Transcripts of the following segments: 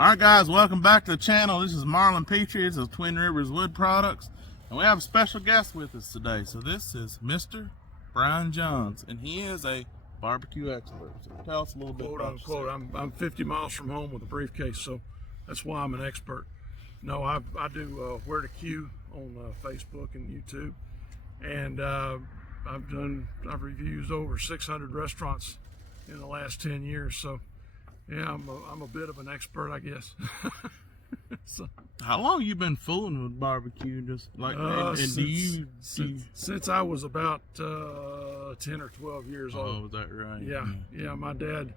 Alright guys, welcome back to the channel. This is Marlon Petrie's of Twin Rivers Wood Products. And we have a special guest with us today. So this is Mr. Bryan Johns, and he is a barbecue expert. So tell us a little bit Quote about unquote. yourself. I'm 50 miles from home with a briefcase, so that's why I'm an expert. No, I do Where to Q on Facebook and YouTube, and I've reviewed over 600 restaurants in the last 10 years. So yeah, I'm a bit of an expert, I guess. So, How long you been fooling with barbecue? Just like since I was about 10 or 12 years old. Oh, is that right? Yeah. My dad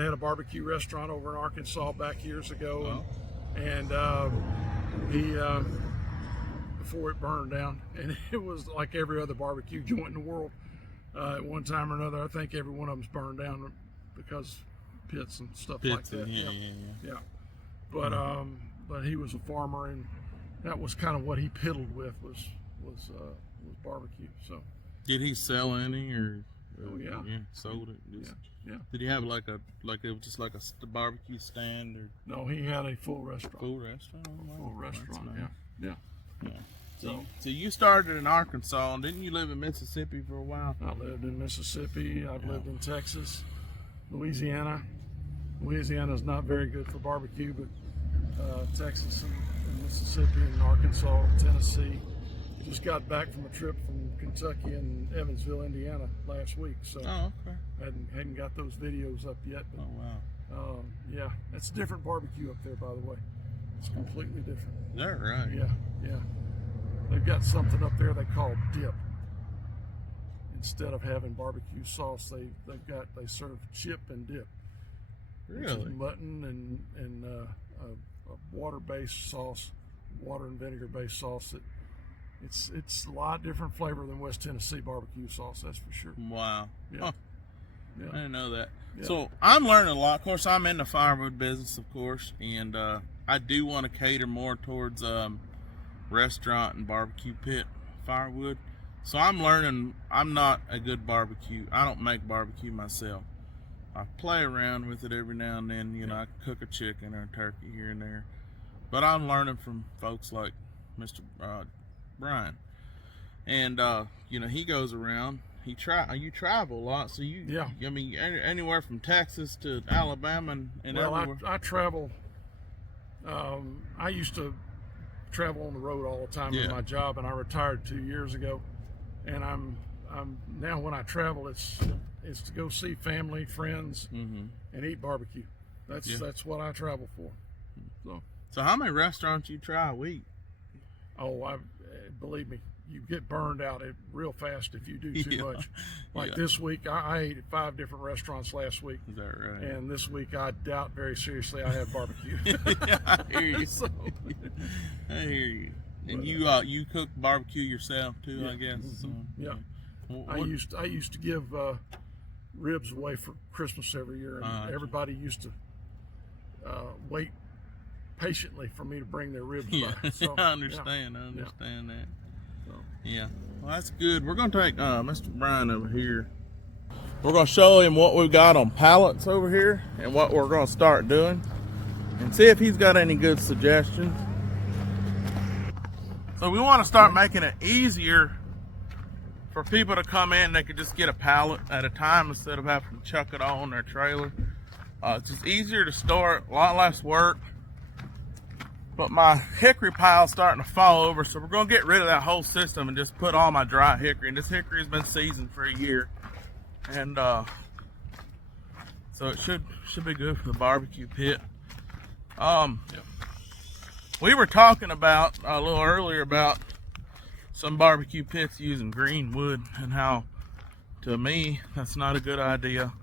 had a barbecue restaurant over in Arkansas back years ago, and he before it burned down, and it was like every other barbecue joint in the world. At one time or another, I think every one of them's burned down because pits and stuff like that. Yeah. But he was a farmer, and that was kind of what he piddled with was barbecue. So Did he sell any or? Oh yeah. Sold it. Yeah. Did he have it was just like a barbecue stand or? No, he had a full restaurant. Full restaurant. Oh, Full restaurant. Nice. Yeah. So you started in Arkansas, and didn't you live in Mississippi for a while? I lived in Mississippi. I've lived in Texas, Louisiana. Louisiana's not very good for barbecue, but Texas and Mississippi and Arkansas, Tennessee. Just got back from a trip from Kentucky and Evansville, Indiana last week, so okay. hadn't got those videos up yet. But, wow. Yeah, it's different barbecue up there, by the way. It's completely different. Is that right? Yeah. They've got something up there they call dip. Instead of having barbecue sauce, they serve chip and dip. Really? Which is mutton and a water-based sauce, water and vinegar-based sauce. It's a lot different flavor than West Tennessee barbecue sauce, that's for sure. Wow. Yeah. Huh. Yeah. I didn't know that. Yeah. So I'm learning a lot. Of course, I'm in the firewood business, of course, and I do want to cater more towards restaurant and barbecue pit firewood. So I'm learning. I'm not a good barbecue. I don't make barbecue myself. I play around with it every now and then. I cook a chicken or a turkey here and there. But I'm learning from folks like Mr. Bryan, and he goes around. You travel a lot, so I mean, anywhere from Texas to Alabama and everywhere. I travel. I used to travel on the road all the time with my job, and I retired 2 years ago. And I'm now when I travel, it's to go see family, friends, and eat barbecue. That's what I travel for. So how many restaurants you try a week? Oh, believe me, you get burned out real fast if you do too much. Like this week, I ate at 5 different restaurants last week. Is that right? And this week, I doubt very seriously I have barbecue. I hear you. I hear you. And you cook barbecue yourself too, I guess. So, I used to give ribs away for Christmas every year, and everybody used to wait patiently for me to bring their ribs by. So, I understand. I understand that. So. Yeah. Well, that's good. We're going to take Mr. Bryan over here. We're going to show him what we've got on pallets over here and what we're going to start doing, and see if he's got any good suggestions. So we want to start making it easier for people to come in. They could just get a pallet at a time instead of having to chuck it all on their trailer. It's just easier to store it, a lot less work. But my hickory pile's starting to fall over, so we're going to get rid of that whole system and just put all my dry hickory. And this hickory has been seasoned for a year. And so it should be good for the barbecue pit. We were talking about a little earlier about some barbecue pits using green wood, and how, to me, that's not a good idea.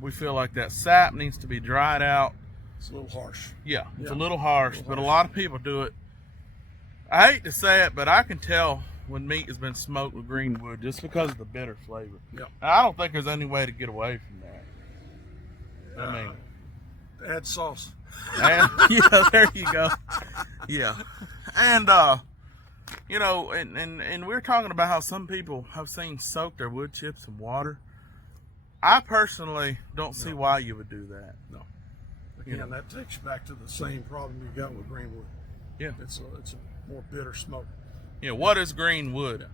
We feel like that sap needs to be dried out. It's a little harsh. Yeah, it's a little harsh, but a lot of people do it. I hate to say it, but I can tell when meat has been smoked with green wood just because of the bitter flavor. Yeah. I don't think there's any way to get away from that. I mean, add sauce. And, there you go. Yeah. And and we're talking about how some people have seen soak their wood chips in water. I personally don't see why you would do that. No. Again, that takes you back to the same problem you got with green wood. Yeah. It's a more bitter smoke. Yeah. What is green wood?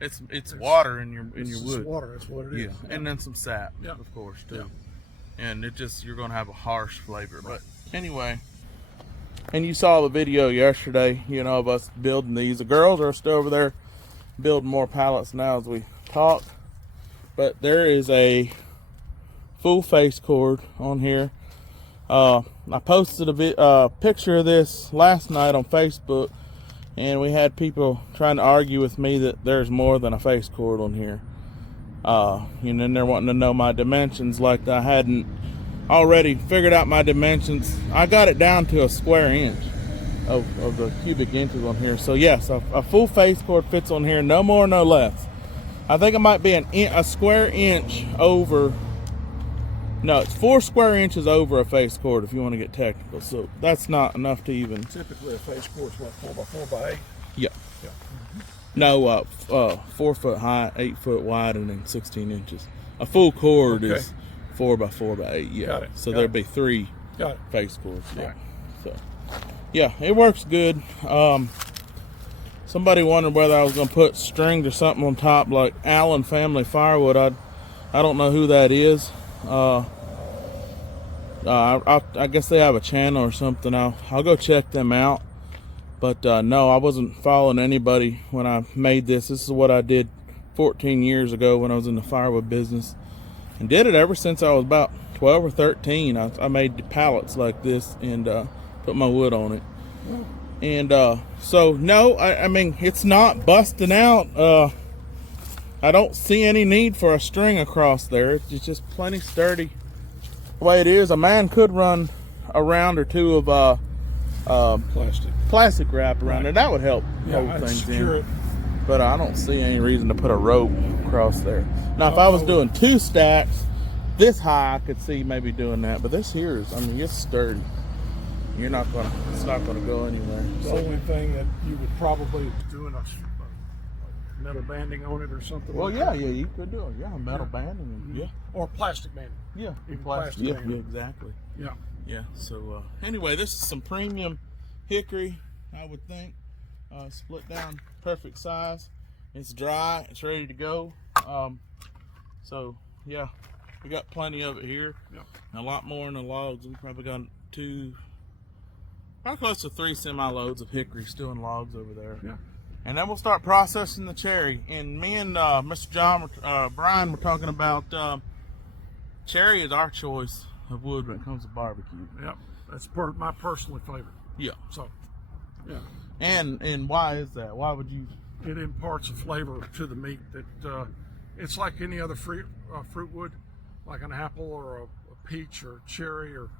It's water in your wood. Water. That's what it is. Yeah. And then some sap, of course, too. Yeah. And you're gonna have a harsh flavor. Right. But anyway. And you saw the video yesterday, of us building these. The girls are still over there building more pallets now as we talk. But there is a full face cord on here. I posted a picture of this last night on Facebook, and we had people trying to argue with me that there's more than a face cord on here. And then they're wanting to know my dimensions, like I hadn't already figured out my dimensions. I got it down to a square inch of the cubic inches on here. So yes, a full face cord fits on here, no more, no less. I think it might be a square inch over. No, it's 4 square inches over a face cord if you want to get technical. So that's not enough to even. Typically, a face cord is what, 4 by 8. Yeah. No, 4 foot high, 8 foot wide, and then 16 inches. A full cord is 4 by 4 by 8. Yeah. Got it. So there'd be 3 face cords. Yeah. Right. So yeah, it works good. Somebody wondered whether I was gonna put strings or something on top, like Allen Family Firewood. I don't know who that is. I guess they have a channel or something. I'll go check them out. But no, I wasn't following anybody when I made this. This is what I did 14 years ago when I was in the firewood business, and did it ever since I was about 12 or 13. I made pallets like this and put my wood on it. And so no, I mean, it's not busting out. I don't see any need for a string across there. It's just plenty sturdy the way it is. A man could run a round or two of plastic wrap around it. That would help hold things in. But I don't see any reason to put a rope across there. Now, if I was doing 2 stacks this high, I could see maybe doing that. But this here is, I mean, it's sturdy. It's not gonna go anywhere. The only thing that you would probably do a metal banding on it or something. Well, yeah, you could do it. Yeah, metal banding. Or plastic banding. Yeah, even plastic banding. Yeah, exactly. Yeah. So anyway, this is some premium hickory, I would think. Split down, perfect size. It's dry. It's ready to go. So yeah, we got plenty of it here. And a lot more in the logs. We probably got probably close to 3 semi-loads of hickory still in logs over there. Yeah. And then we'll start processing the cherry. And me and Mr. John, Bryan, were talking about cherry is our choice of wood when it comes to barbecue. Yep, that's my personal favorite. Yeah. So, yeah. And why is that? Why would you? It imparts a flavor to the meat that it's like any other fruit would, like an apple or a peach or cherry or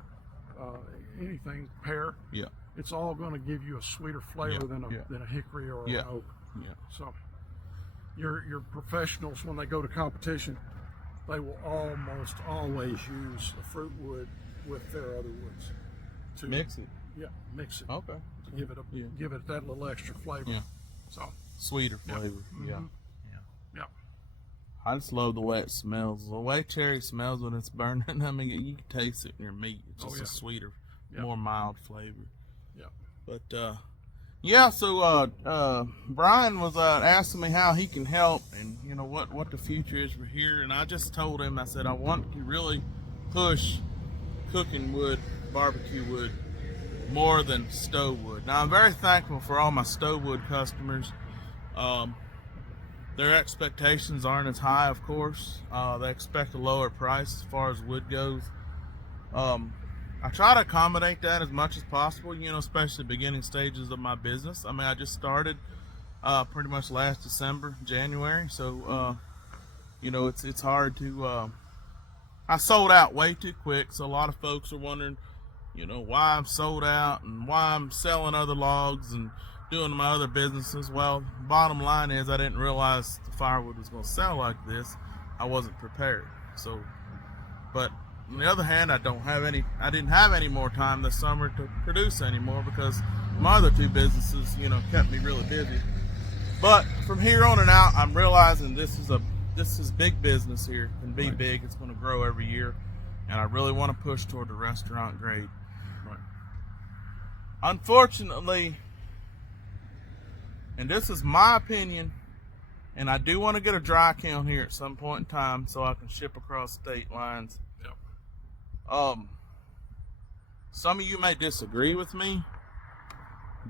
anything, pear. Yeah. It's all going to give you a sweeter flavor than a hickory or an oak. Yeah. So your professionals, when they go to competition, they will almost always use a fruit wood with their other woods to mix it. Yeah, mix it. Okay. To give it that little extra flavor. Yeah. So sweeter flavor. Yeah. Yeah. I just love the way it smells. The way cherry smells when it's burning. I mean, you can taste it in your meat. It's just a sweeter, more mild flavor. Yeah. But so Bryan was asking me how he can help, and what the future is for here. And I just told him, I said I want to really push cooking wood, barbecue wood, more than stove wood. Now I'm very thankful for all my stove wood customers. Their expectations aren't as high, of course. They expect a lower price as far as wood goes. I try to accommodate that as much as possible, especially the beginning stages of my business. I mean, I just started pretty much last December, January. So, it's hard to, I sold out way too quick. So a lot of folks are wondering, why I'm sold out and why I'm selling other logs and doing my other businesses. Well, bottom line is I didn't realize the firewood was going to sell like this. I wasn't prepared. So, but on the other hand, I didn't have any more time this summer to produce anymore because my other 2 businesses, kept me really busy. But from here on and out, I'm realizing this is big business here. It can be big. It's going to grow every year. And I really want to push toward the restaurant grade. Right. Unfortunately, and this is my opinion, and I do want to get a dry kiln here at some point in time so I can ship across state lines. Yep. Some of you may disagree with me,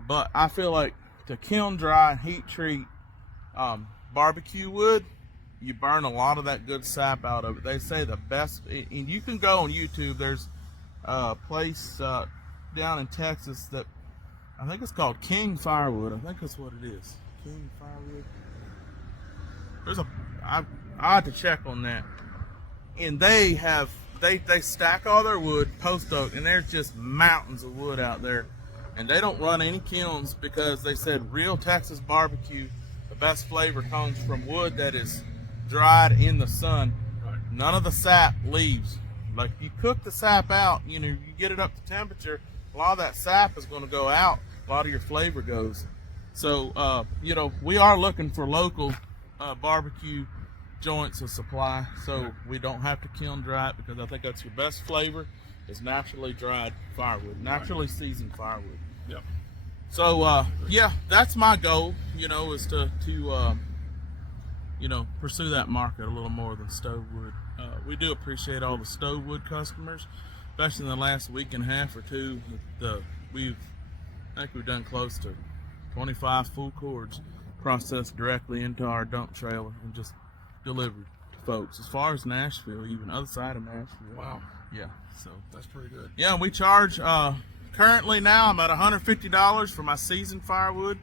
but I feel like to kiln dry and heat treat barbecue wood, you burn a lot of that good sap out of it. They say the best, and you can go on YouTube. There's a place down in Texas that I think it's called King Firewood. I think that's what it is. King Firewood. I have to check on that. And they stack all their wood, post oak, and there's just mountains of wood out there. And they don't run any kilns because they said real Texas barbecue, the best flavor comes from wood that is dried in the sun. Right. None of the sap leaves. Like you cook the sap out, you get it up to temperature, a lot of that sap is going to go out. A lot of your flavor goes. So, we are looking for local barbecue joints of supply, so we don't have to kiln dry it, because I think that's your best flavor is naturally dried firewood, naturally seasoned firewood. Yep. So, that's my goal, is to pursue that market a little more than stove wood. We do appreciate all the stove wood customers, especially in the last week and a half or two. I think we've done close to 25 full cords processed directly into our dump trailer and just delivered to folks as far as Nashville, even other side of Nashville. Wow. Yeah, so that's pretty good. Yeah, we charge currently now I'm at $150 for my seasoned firewood.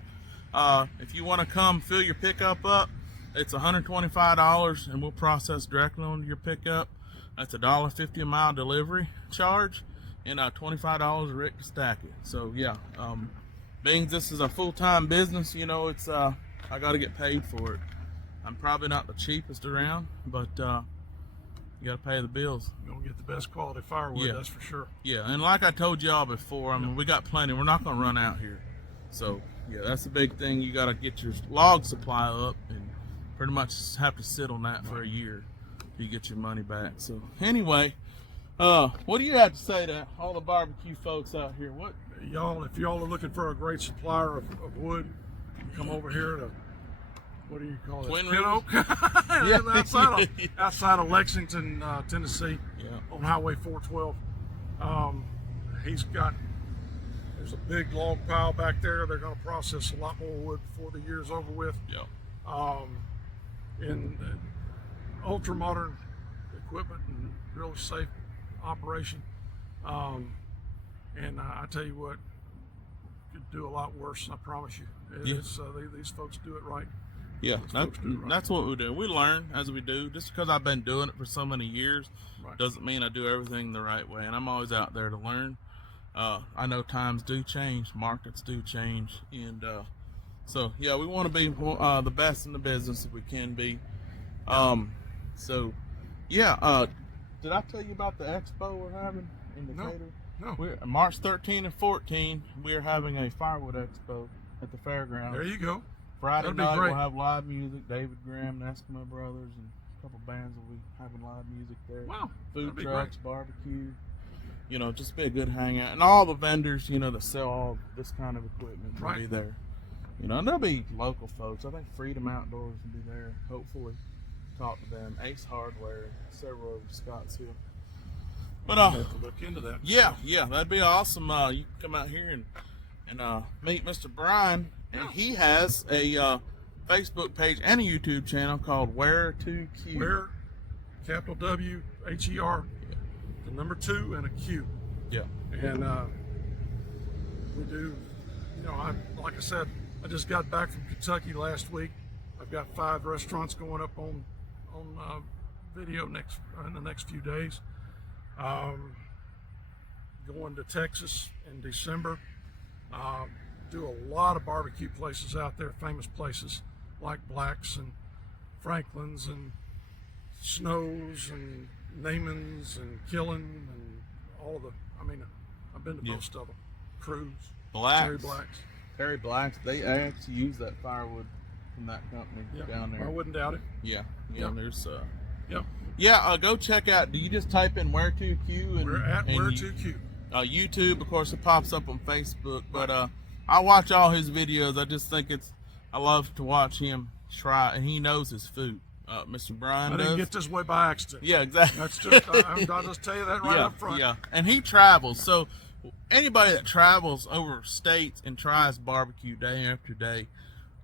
If you want to come fill your pickup up, it's $125 and we'll process directly on your pickup. That's $1.50 a mile delivery charge and $25 a rick to stack it. So yeah, being this is a full-time business, it's I got to get paid for it. I'm probably not the cheapest around, but you got to pay the bills. You're gonna get the best quality firewood, Yeah. that's for sure. Yeah, and like I told y'all before, we got plenty. We're not gonna run out here. So yeah, that's the big thing. You got to get your log supply up and pretty much have to sit on that for a year till you get your money back. So anyway, what do you have to say to all the barbecue folks out here? What Y'all, if y'all are looking for a great supplier of wood, come over here to, what do you call it? Twin Pin Oak. Yeah. outside of Lexington, Tennessee, Yeah. on Highway 412. There's a big log pile back there. They're going to process a lot more wood before the year's over with. Yeah. In ultra modern equipment and really safe operation. And I tell you what, could do a lot worse, I promise you. These folks do it right. Yeah, that's what we do. We learn as we do. Just because I've been doing it for so many years doesn't mean I do everything the right way. And I'm always out there to learn. I know times do change, markets do change, and so yeah, we want to be the best in the business if we can be. Did I tell you about the expo we're having in Decatur? No. We're March 13 and 14. We're having a Firewood expo at the fairgrounds. There you go. Friday That'd be night great. we'll have live music. David Graham, the Eskimo Brothers, and a couple bands will be having live music there. Wow. Food That'd be trucks, great. barbecue. Just be a good hangout. And all the vendors, that sell all this kind of equipment will be there. And there'll be local folks. I think Freedom Outdoors will be there, hopefully. Talk to them. Ace Hardware, several of Scottsdale. But I'll have to look into that. Yeah, that'd be awesome. You can come out here and meet Mr. Bryan, and he has a Facebook page and a YouTube channel called Where to Q. Where, capital W, H-E-R, the number 2 and a Q. Yeah. And we do, like I said, I just got back from Kentucky last week. I've got 5 restaurants going up on video in the next few days. Going to Texas in December. Do a lot of barbecue places out there, famous places like Black's and Franklin's and Snow's and Naaman's and Killen and all of I've been to most of them. Cruz, Terry Black's. They actually use that firewood from that company down there. I wouldn't doubt it. Yeah. There's Yep. Yeah, go check out. Do you just type in Where to Q? We're at Where to Q. YouTube, of course, it pops up on Facebook, but I watch all his videos. I just think I love to watch him try, and he knows his food. Mr. Bryan I does. didn't get this way by accident. Yeah, exactly. That's just, I'll just tell you that right up front. Yeah, and he travels. So anybody that travels over states and tries barbecue day after day,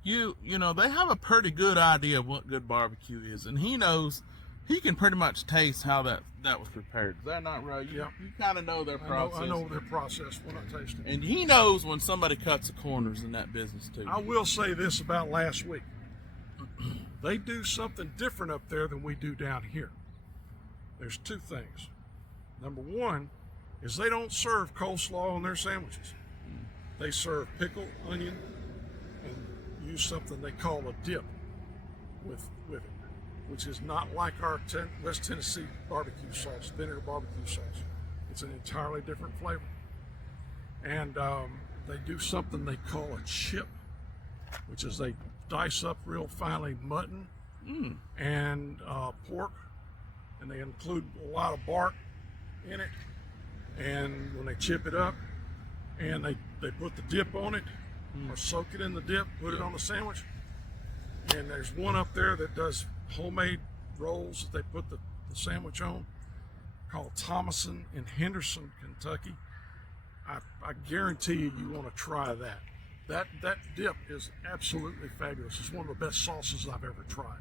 you know, they have a pretty good idea of what good barbecue is, and he knows. He can pretty much taste how that was prepared. Is that not right? Yeah. You kind of know their process. I know their process when I taste it. And he knows when somebody cuts the corners in that business too. I will say this about last week. They do something different up there than we do down here. There's two things. Number one is they don't serve coleslaw on their sandwiches. They serve pickle, onion, and use something they call a dip with it, which is not like our West Tennessee barbecue sauce, vinegar barbecue sauce. It's an entirely different flavor. And they do something they call a chip, which is they dice up real finely mutton and pork, and they include a lot of bark in it. And when they chip it up, and they put the dip on it, or soak it in the dip, put it on the sandwich. And there's one up there that does homemade rolls that they put the sandwich on, called Thomason in Henderson, Kentucky. I guarantee you want to try that. That dip is absolutely fabulous. It's one of the best sauces I've ever tried.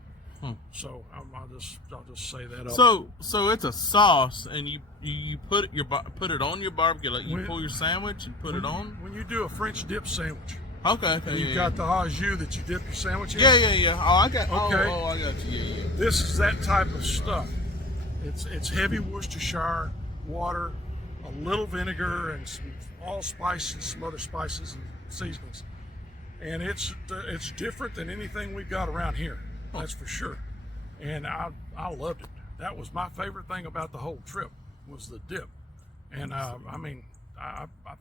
So I'll just say that up. So it's a sauce, and you put it on your barbecue, like you pull your sandwich and put it on. When you do a French dip sandwich. Okay. And you've got the au jus that you dip your sandwich in. Yeah. Oh, I got. Okay. Oh, I got you. Yeah. This is that type of stuff. It's heavy Worcestershire, water, a little vinegar, and some allspice and some other spices and seasonings. And it's different than anything we've got around here. That's for sure. And I loved it. That was my favorite thing about the whole trip was the dip. And I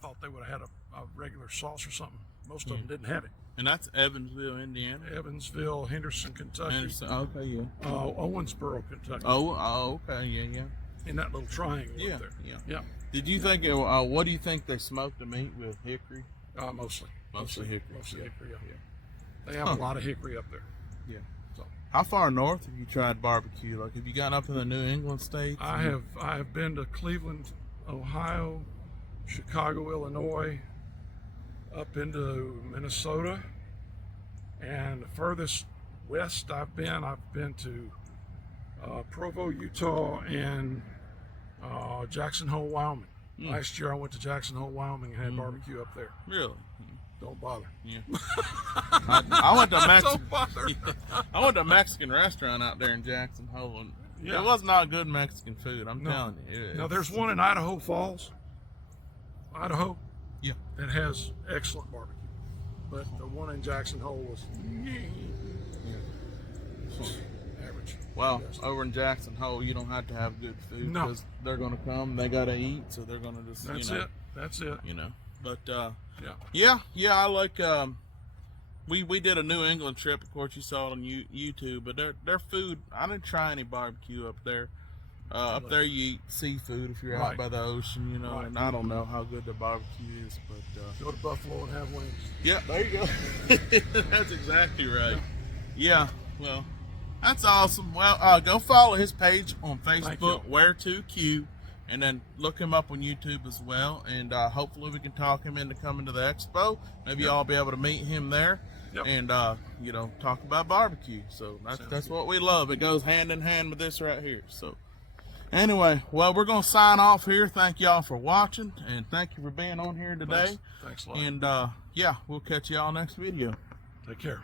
thought they would have had a regular sauce or something. Most of them didn't have it. And that's Evansville, Indiana. Evansville, Henderson, Kentucky. Okay, yeah. Owensboro, Kentucky. Oh, okay, yeah. In that little triangle up there. Yeah. Did you think? What do you think they smoked the meat with? Hickory? Mostly hickory. Mostly hickory. Yeah. They have a lot of hickory up there. Yeah. So how far north have you tried barbecue? Like, have you gotten up in the New England states? I have been to Cleveland, Ohio, Chicago, Illinois, up into Minnesota, and the furthest west I've been to Provo, Utah, and Jackson Hole, Wyoming. Last year I went to Jackson Hole, Wyoming, and had barbecue up there. Really? Don't bother. Yeah. I went to Don't bother. I went to a Mexican restaurant out there in Jackson Hole, and Yeah. it was not good Mexican food. I'm telling you. Now there's one in Idaho Falls, Idaho. Yeah. That has excellent barbecue, but the one in Jackson Hole was average. Well, over in Jackson Hole, you don't have to have good food because they're going to come. They got to eat, so they're going to just. That's it. You know, but yeah. I like. We did a New England trip. Of course, you saw it on YouTube. But their food, I didn't try any barbecue up there. Up there, you eat seafood if you're out by the ocean, you know. And I don't know how good the barbecue is, but go to Buffalo and have wings. Yeah, there you go. That's exactly right. Yeah. Well, that's awesome. Well, go follow his page on Facebook, Where2Q, and then look him up on YouTube as well. And hopefully we can talk him into coming to the expo. Maybe I'll be able to meet him there. And talk about barbecue. So that's what we love. It goes hand in hand with this right here. So anyway, well, we're gonna sign off here. Thank y'all for watching, and thank you for being on here today. Thanks a lot. And we'll catch y'all next video. Take care.